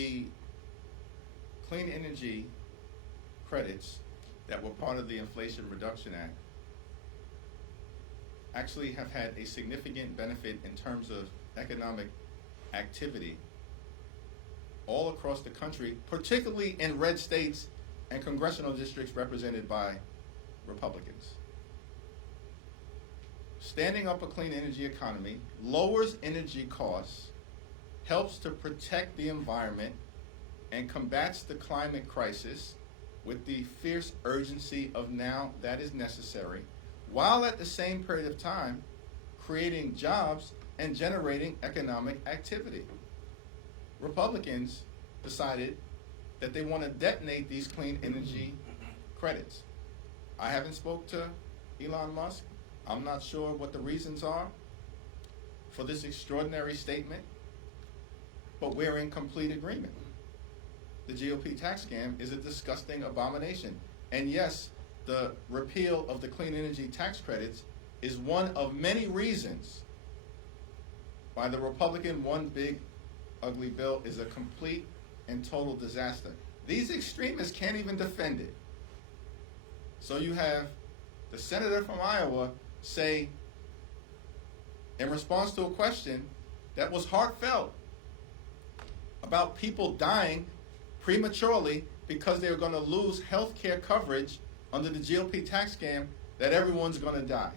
The clean energy credits that were part of the Inflation Reduction Act actually have had a significant benefit in terms of economic activity all across the country, particularly in red states and congressional districts represented by Republicans. Standing up a clean energy economy lowers energy costs, helps to protect the environment, and combats the climate crisis with the fierce urgency of now that is necessary, while at the same period of time creating jobs and generating economic activity. Republicans decided that they want to detonate these clean energy credits. I haven't spoke to Elon Musk. I'm not sure what the reasons are for this extraordinary statement, but we're in complete agreement. The GOP tax scam is a disgusting abomination. And yes, the repeal of the clean energy tax credits is one of many reasons why the Republican one big ugly bill is a complete and total disaster. These extremists can't even defend it. So you have the senator from Iowa say, in response to a question that was heartfelt about people dying prematurely because they're going to lose health care coverage under the GOP tax scam, that everyone's going to die.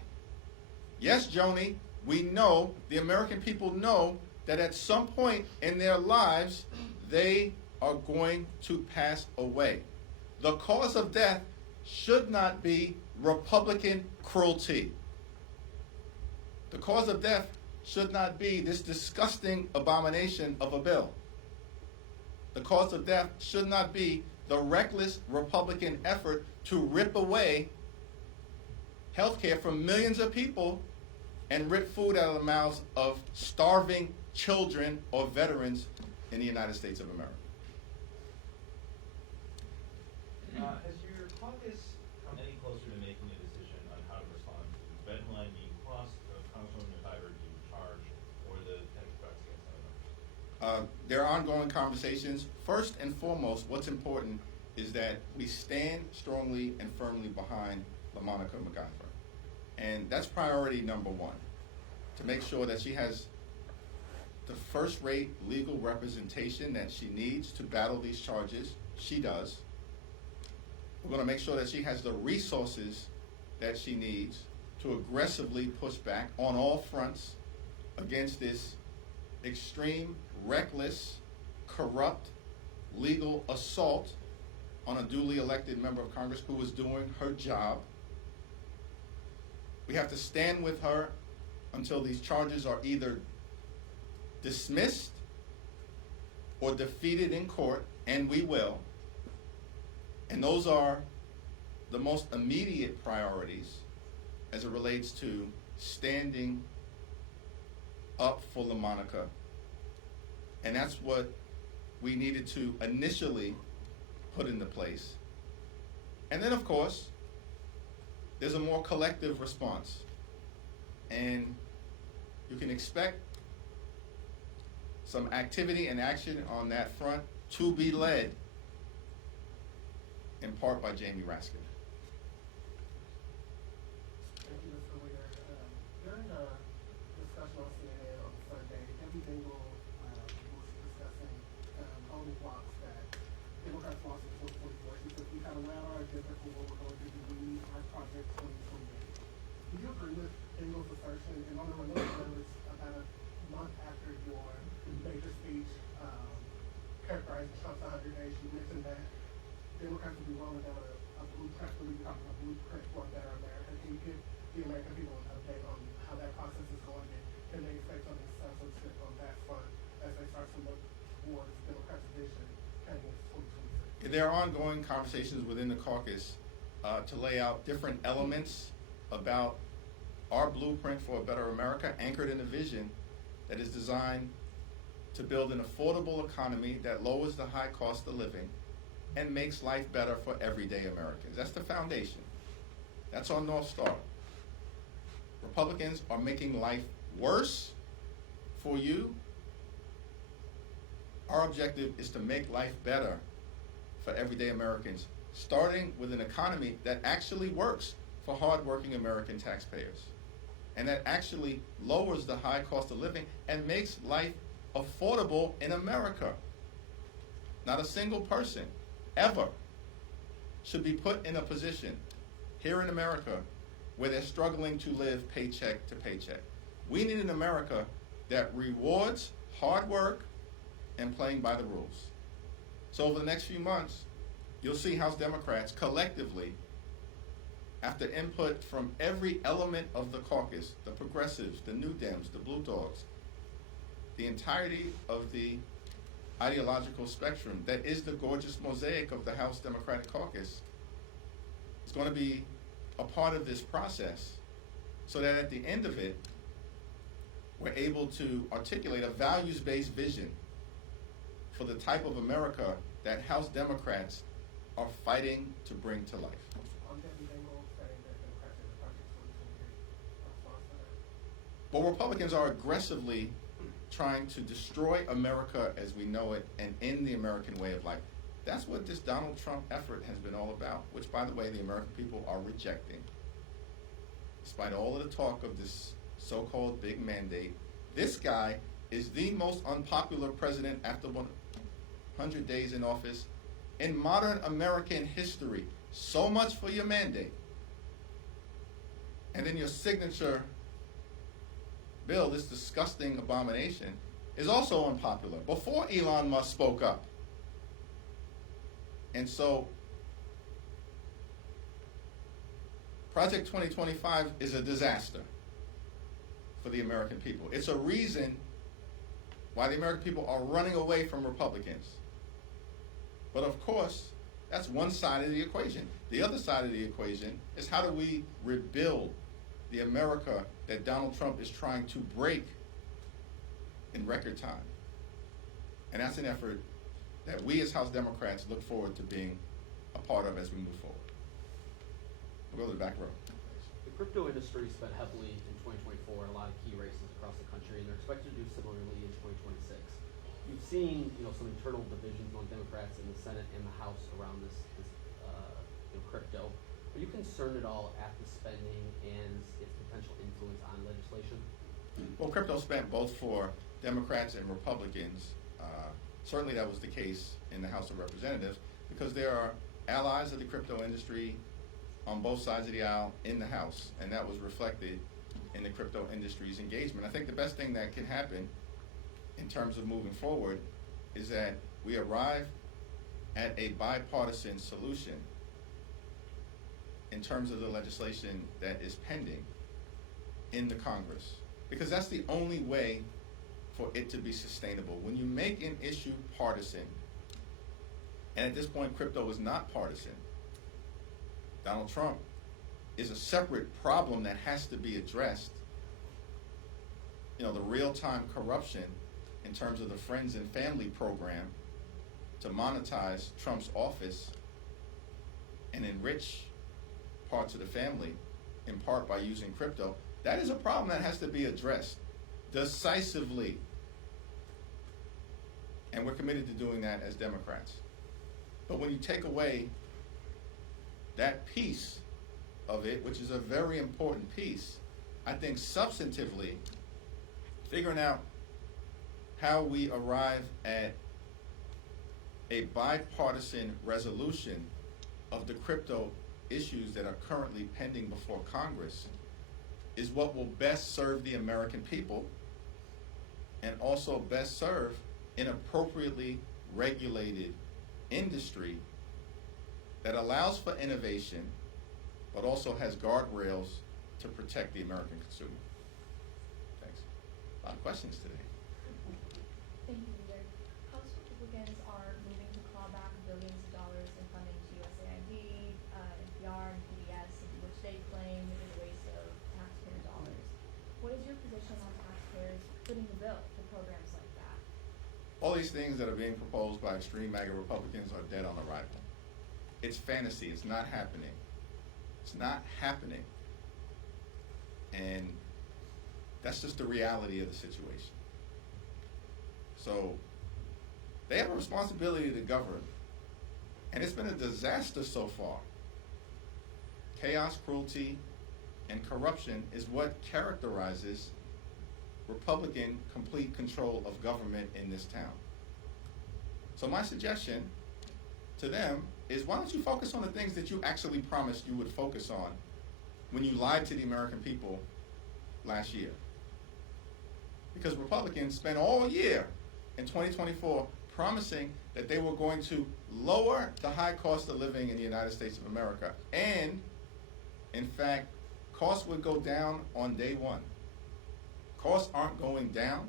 Yes, Joni, we know, the American people know, that at some point in their lives, they are going to pass away. The cause of death should not be Republican cruelty. The cause of death should not be this disgusting abomination of a bill. The cause of death should not be the reckless Republican effort to rip away health care from millions of people and rip food out of the mouths of starving children or veterans in the United States of America. Has your caucus come any closer to making a decision on how to respond to the bed lending cost of Congresswoman McIver being charged or the potential threats against other members? There are ongoing conversations. First and foremost, what's important is that we stand strongly and firmly behind LaMonica McIver. And that's priority number one, to make sure that she has the first-rate legal representation that she needs to battle these charges. She does. We're going to make sure that she has the resources that she needs to aggressively push back on all fronts against this extreme, reckless, corrupt, legal assault on a duly elected member of Congress who is doing her job. We have to stand with her until these charges are either dismissed or defeated in court, and we will. And those are the most immediate priorities as it relates to standing up for LaMonica. And that's what we needed to initially put into place. And then, of course, there's a more collective response. And you can expect some activity and action on that front to be led in part by Jamie Raskin. Thank you, Mr. Leader. During a discussion on CNN on Sunday, Debbie Dingell was discussing voting blocks that Democrats lost in 2024. She said we kind of ran our agenda for what we're going to do. We need our project 2028. Do you agree with Dingell's assertion? And on the related notes, about a month after your major speech characterizing Trump's 100 days, you mentioned that Democrats will be rolling out a blueprint, a blueprint for a better America. Can you give the American people an update on how that process is going, and can they expect something substantive on that front as they start to look towards Democrats' vision heading into 2026? There are ongoing conversations within the caucus to lay out different elements about our blueprint for a better America, anchored in a vision that is designed to build an affordable economy that lowers the high cost of living and makes life better for everyday Americans. That's the foundation. That's our North Star. Republicans are making life worse for you Our objective is to make life better for everyday Americans, starting with an economy that actually works for hardworking American taxpayers, and that actually lowers the high cost of living and makes life affordable in America. Not a single person ever should be put in a position here in America where they're struggling to live paycheck to paycheck. We need an America that rewards hard work and playing by the rules. So over the next few months, you'll see House Democrats collectively, after input from every element of the caucus, the progressives, the New Dems, the Blue Dogs, the entirety of the ideological spectrum that is the gorgeous mosaic of the House Democratic Caucus, is going to be a part of this process, so that at the end of it, we're able to articulate a values-based vision for the type of America that House Democrats are fighting to bring to life. Debbie Dingell saying that Democrats are the project solution here. Response to that? Well, Republicans are aggressively trying to destroy America as we know it and end the American way of life. That's what this Donald Trump effort has been all about, which, by the way, the American people are rejecting. Despite all of the talk of this so-called big mandate, this guy is the most unpopular president after 100 days in office in modern American history. So much for your mandate. And then your signature bill, this disgusting abomination, is also unpopular before Elon Musk spoke up. And so Project 2025 is a disaster for the American people. It's a reason why the American people are running away from Republicans. But of course, that's one side of the equation. The other side of the equation is, how do we rebuild the America that Donald Trump is trying to break in record time? And that's an effort that we as House Democrats look forward to being a part of as we move forward. We'll go to the back row. The crypto industry spent heavily in 2024 in a lot of key races across the country, and they're expected to do similarly in 2026. You've seen, some internal divisions among Democrats in the Senate and the House around this crypto. Are you concerned at all at the spending and its potential influence on legislation? Well, crypto spent both for Democrats and Republicans. Certainly that was the case in the House of Representatives, because there are allies of the crypto industry on both sides of the aisle in the House, and that was reflected in the crypto industry's engagement. I think the best thing that can happen in terms of moving forward is that we arrive at a bipartisan solution in terms of the legislation that is pending in the Congress, because that's the only way for it to be sustainable. When you make an issue partisan, and at this point crypto is not partisan, Donald Trump is a separate problem that has to be addressed. The real-time corruption in terms of the Friends and Family program to monetize Trump's office and enrich parts of the family, in part by using crypto, that is a problem that has to be addressed decisively. And we're committed to doing that as Democrats. But when you take away that piece of it, which is a very important piece, I think substantively, figuring out how we arrive at a bipartisan resolution of the crypto issues that are currently pending before Congress is what will best serve the American people, and also best serve an appropriately regulated industry that allows for innovation, but also has guardrails to protect the American consumer. Thanks. A lot of questions today. Thank you, Leader. House Republicans are moving to claw back billions of dollars in funding to USAID, NPR, and PBS, which they claim is a waste of taxpayer dollars. What is your position on taxpayers footing the bill for programs like that? All these things that are being proposed by extreme MAGA Republicans are dead on arrival. It's fantasy. It's not happening. It's not happening. And that's just the reality of the situation. So They have a responsibility to govern. And it's been a disaster so far. Chaos, cruelty, and corruption is what characterizes Republican complete control of government in this town. So my suggestion to them is, why don't you focus on the things that you actually promised you would focus on when you lied to the American people last year? Because Republicans spent all year in 2024 promising that they were going to lower the high cost of living in the United States of America. And, in fact, costs would go down on day one. Costs aren't going down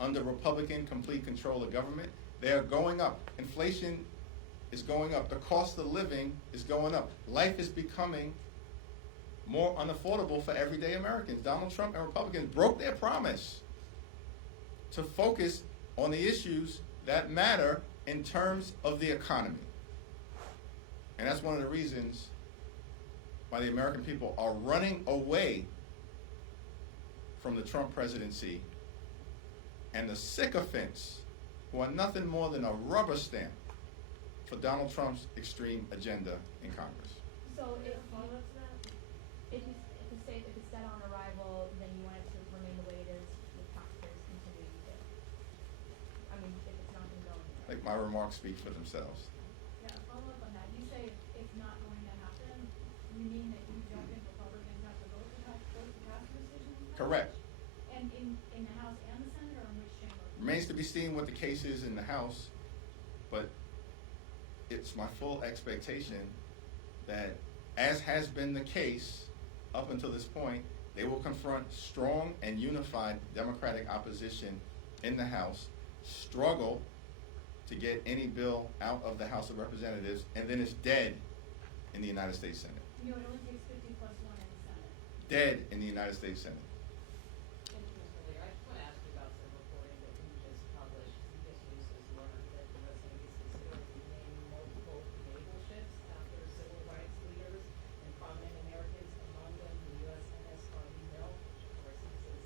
under Republican complete control of government. They are going up. Inflation is going up. The cost of living is going up. Life is becoming more unaffordable for everyday Americans. Donald Trump and Republicans broke their promise to focus on the issues that matter in terms of the economy. And that's one of the reasons why the American people are running away from the Trump presidency and the sycophants who are nothing more than a rubber stamp for Donald Trump's extreme agenda in Congress. So if it's dead on arrival, then you want it to remain the way it is with taxpayers continuing to, I mean, if it's not going to go anywhere. Like, my remarks speak for themselves. Yeah, follow up on that. You say it's not going to happen. You mean that you don't think Republicans have to vote to pass the decision? Correct. And in the House and the Senate, or in which chamber? Remains to be seen what the case is in the House, but it's my full expectation that, as has been the case up until this point, they will confront strong and unified Democratic opposition in the House, struggle to get any bill out of the House of Representatives, and then it's dead in the United States Senate. You know, it only takes 50 plus 1 in the Senate. Dead in the United States Senate. Thank you, Mr. Leader. I just want to ask you about some reporting that you just published. CBS News has learned that the U.S. Navy is considering renaming multiple naval ships after civil rights leaders and prominent Americans, among them the USNS Harvey Milk, which of course is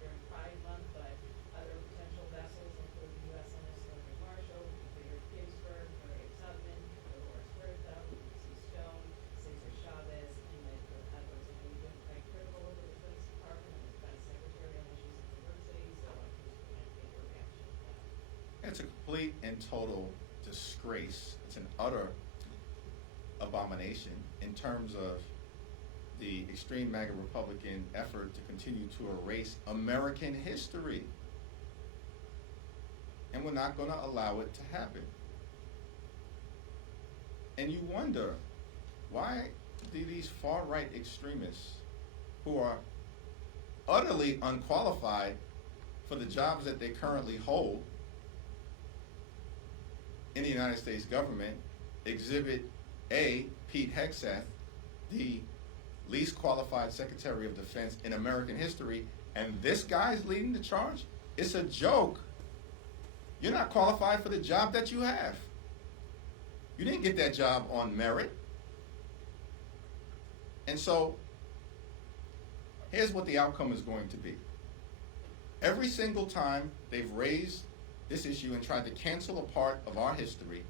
during Pride Month, but other potential vessels include the USNS Thurgood Marshall, Peter Ginsburg, Harriet Tubman, Dolores Huerta, Lucy Stone, Cesar Chavez, and others. And we've been quite critical of the Defense Department and the Defense Secretary on issues of diversity, so I just want to get your reaction to that. It's a complete and total disgrace. It's an utter abomination in terms of the extreme MAGA Republican effort to continue to erase American history. And we're not going to allow it to happen. And you wonder, why do these far-right extremists, who are utterly unqualified for the jobs that they currently hold in the United States government, exhibit A, Pete Hegseth, the least qualified Secretary of Defense in American history, and this guy's leading the charge? It's a joke. You're not qualified for the job that you have. You didn't get that job on merit. And so, here's what the outcome is going to be. Every single time they've raised this issue and tried to cancel a part of our history,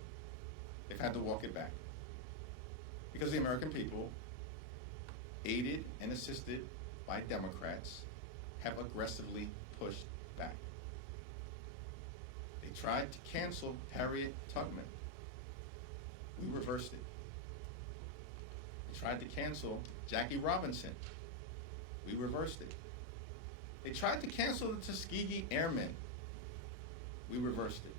they've had to walk it back. Because the American people, aided and assisted by Democrats, have aggressively pushed back. They tried to cancel Harriet Tubman. We reversed it. They tried to cancel Jackie Robinson. We reversed it. They tried to cancel the Tuskegee Airmen. We reversed it.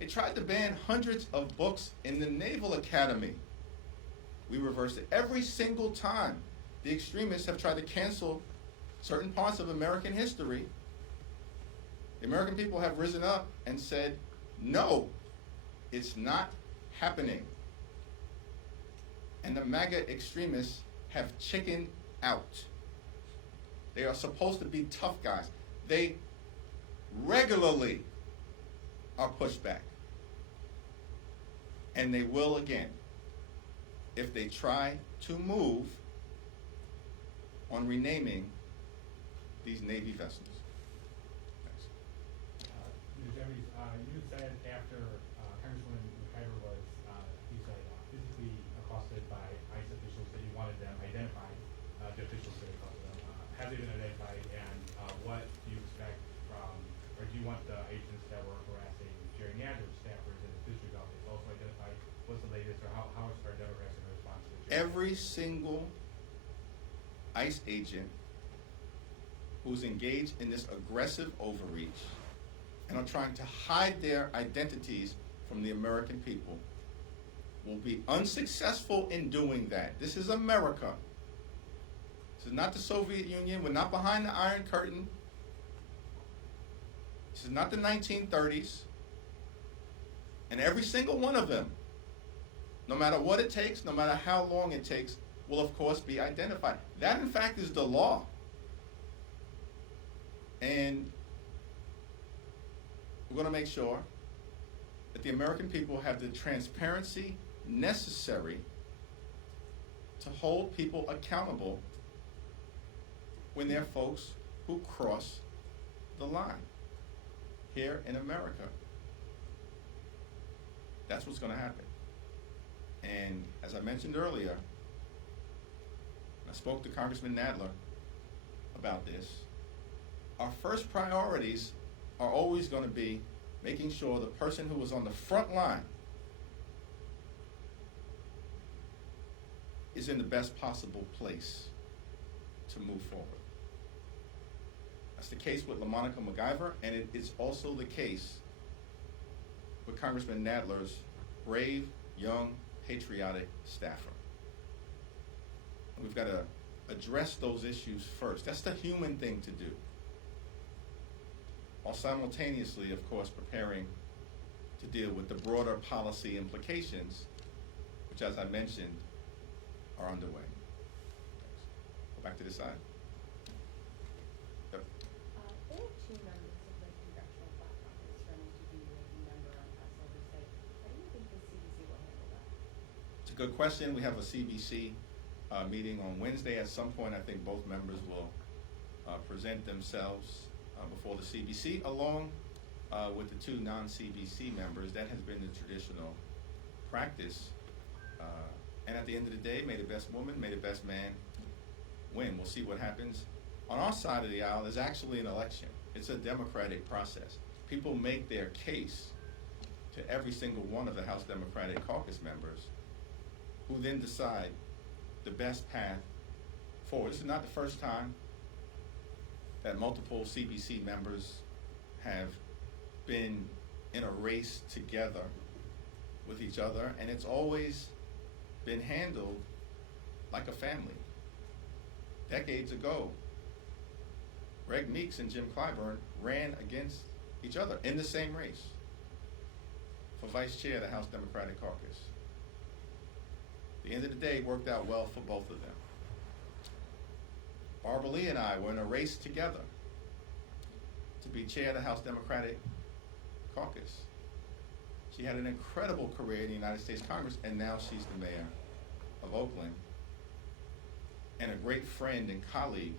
They tried to ban hundreds of books in the Naval Academy. We reversed it. Every single time the extremists have tried to cancel certain parts of American history, the American people have risen up and said, no, it's not happening. And the MAGA extremists have chickened out. They are supposed to be tough guys. They regularly are pushed back. And they will again if they try to move on renaming these Navy vessels. Thanks. New Jeffries, you said after Congresswoman McIver was, you said, physically accosted by ICE officials that you wanted them identified, the officials that accosted them. Have they been identified, and what do you expect from, or do you want the agents that were harassing Jerry Nadler's staffers in the district office also identified? What's the latest, or how are Democrats going to respond to the Every single ICE agent who's engaged in this aggressive overreach and are trying to hide their identities from the American people will be unsuccessful in doing that. This is America. This is not the Soviet Union. We're not behind the Iron Curtain. This is not the 1930s. And every single one of them, no matter what it takes, no matter how long it takes, will of course be identified. That in fact is the law. And we're going to make sure that the American people have the transparency necessary to hold people accountable when they're folks who cross the line here in America. That's what's going to happen. And as I mentioned earlier, I spoke to Congressman Nadler about this. Our first priorities are always going to be making sure the person who is on the front line is in the best possible place to move forward. That's the case with LaMonica MacIver, and it is also the case with Congressman Nadler's brave, young, patriotic staffer. We've got to address those issues first. That's the human thing to do, while simultaneously, of course, preparing to deal with the broader policy implications, which, as I mentioned, are underway. Go back to this side. Yep. There are two members of the Congressional Black Caucus running to be a member on House Oversight. How do you think the CBC will handle that? It's a good question. We have a CBC meeting on Wednesday. At some point, I think both members will present themselves before the CBC, along with the two non-CBC members. That has been the traditional practice. And at the end of the day, may the best woman, may the best man win. We'll see what happens. On our side of the aisle, there's actually an election. It's a democratic process. People make their case to every single one of the House Democratic Caucus members, who then decide the best path forward. This is not the first time that multiple CBC members have been in a race together with each other, and it's always been handled like a family. Decades ago, Greg Meeks and Jim Clyburn ran against each other in the same race for vice chair of the House Democratic Caucus. At the end of the day, it worked out well for both of them. Barbara Lee and I were in a race together to be chair of the House Democratic Caucus. She had an incredible career in the United States Congress, and now she's the mayor of Oakland, and a great friend and colleague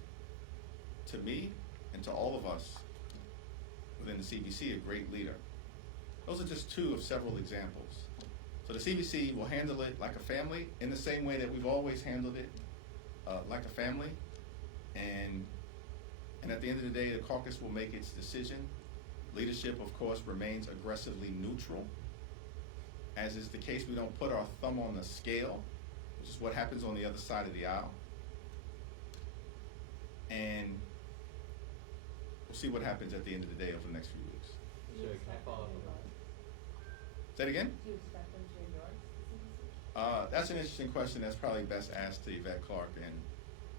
to me and to all of us within the CBC, a great leader. Those are just two of several examples. So the CBC will handle it like a family in the same way that we've always handled it, like a family. And at the end of the day, the caucus will make its decision. Leadership, of course, remains aggressively neutral. As is the case, we don't put our thumb on the scale, which is what happens on the other side of the aisle. And we'll see what happens at the end of the day over the next few weeks. Sure, can I follow up on that? Say it again? Do you expect them to endorse the CBC? That's an interesting question. That's probably best asked to Yvette Clarke and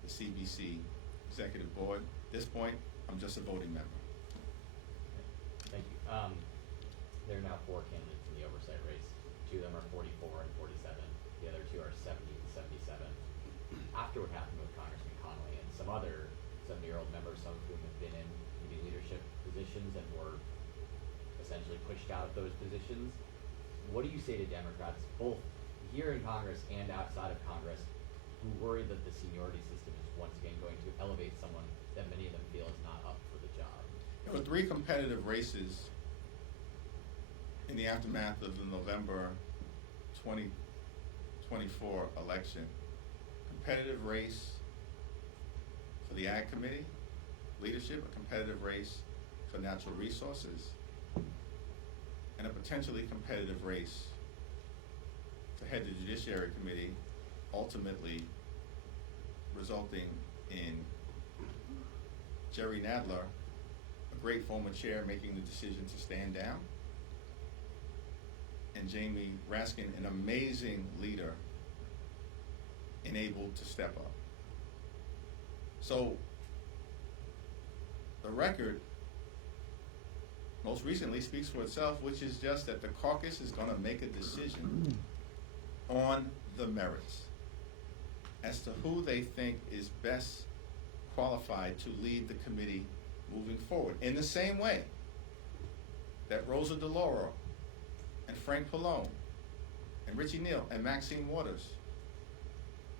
the CBC Executive Board. At this point, I'm just a voting member. Thank you. There are now 4 candidates in the oversight race. 2 of them are 44 and 47. The other 2 are 70 and 77. After what happened with Congressman Connolly and some other 70-year-old members, some of whom have been in maybe leadership positions and were essentially pushed out of those positions, what do you say to Democrats, both here in Congress and outside of Congress, who worry that the seniority system is once again going to elevate someone that many of them feel is not up for the job? There were 3 competitive races in the aftermath of the November 2024 election, competitive race for the Ag Committee leadership, a competitive race for natural resources, and a potentially competitive race to head the Judiciary Committee, ultimately resulting in Jerry Nadler, a great former chair, making the decision to stand down, and Jamie Raskin, an amazing leader, enabled to step up. So the record most recently speaks for itself, which is just that the caucus is going to make a decision on the merits as to who they think is best qualified to lead the committee moving forward. In the same way that Rosa DeLauro and Frank Pallone and Richie Neal and Maxine Waters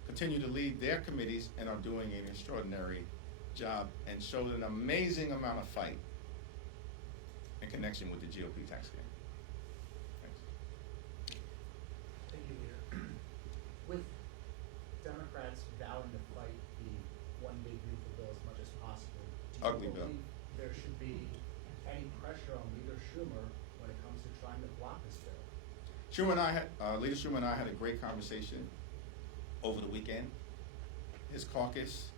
continue to lead their committees and are doing an extraordinary job and showed an amazing amount of fight in connection with the GOP tax scam. Thanks. Thank you, Leader. With Democrats vowing to fight the one big beautiful bill as much as possible, do you Ugly bill. believe there should be any pressure on Leader Schumer when it comes to trying to block this bill? Leader Schumer and I had a great conversation over the weekend. His caucus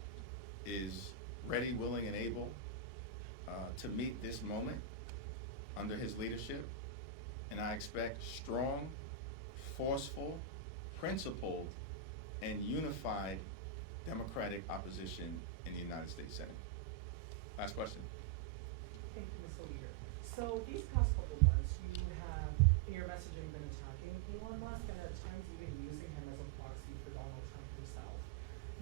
is ready, willing, and able to meet this moment under his leadership, and I expect strong, forceful, principled, and unified Democratic opposition in the United States Senate. Last question. Thank you, Mr. Leader. So these past couple months, you have, in your messaging, been attacking Elon Musk and at times even using him as a proxy for Donald Trump himself.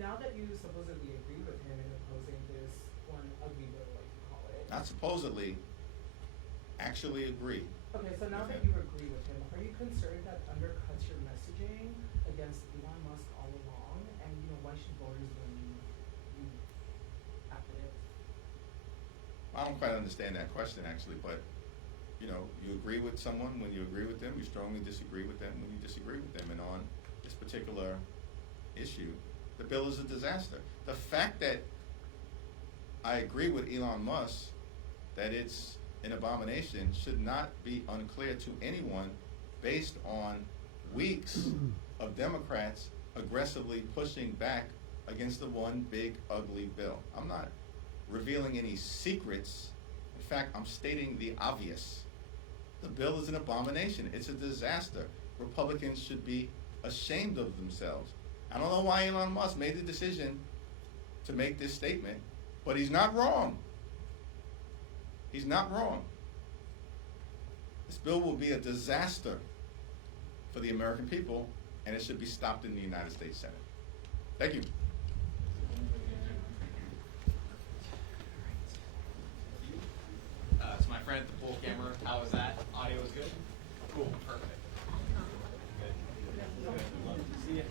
Now that you supposedly agree with him in opposing this one ugly bill, like you call it. Not supposedly, actually agree. Okay, so now that you agree with him, are you concerned that undercuts your messaging against Elon Musk all along? And, you know, why should voters believe you after it? I don't quite understand that question, actually, but, you know, you agree with someone when you agree with them, you strongly disagree with them when you disagree with them, and on this particular issue, the bill is a disaster. The fact that I agree with Elon Musk that it's an abomination should not be unclear to anyone based on weeks of Democrats aggressively pushing back against the one big ugly bill. I'm not revealing any secrets. In fact, I'm stating the obvious. The bill is an abomination. It's a disaster. Republicans should be ashamed of themselves. I don't know why Elon Musk made the decision to make this statement, but he's not wrong. He's not wrong. This bill will be a disaster for the American people, and it should be stopped in the United States Senate. Thank you. So my friend at the pool camera, how was that? Audio was good? Cool, perfect. Good. Love to see you.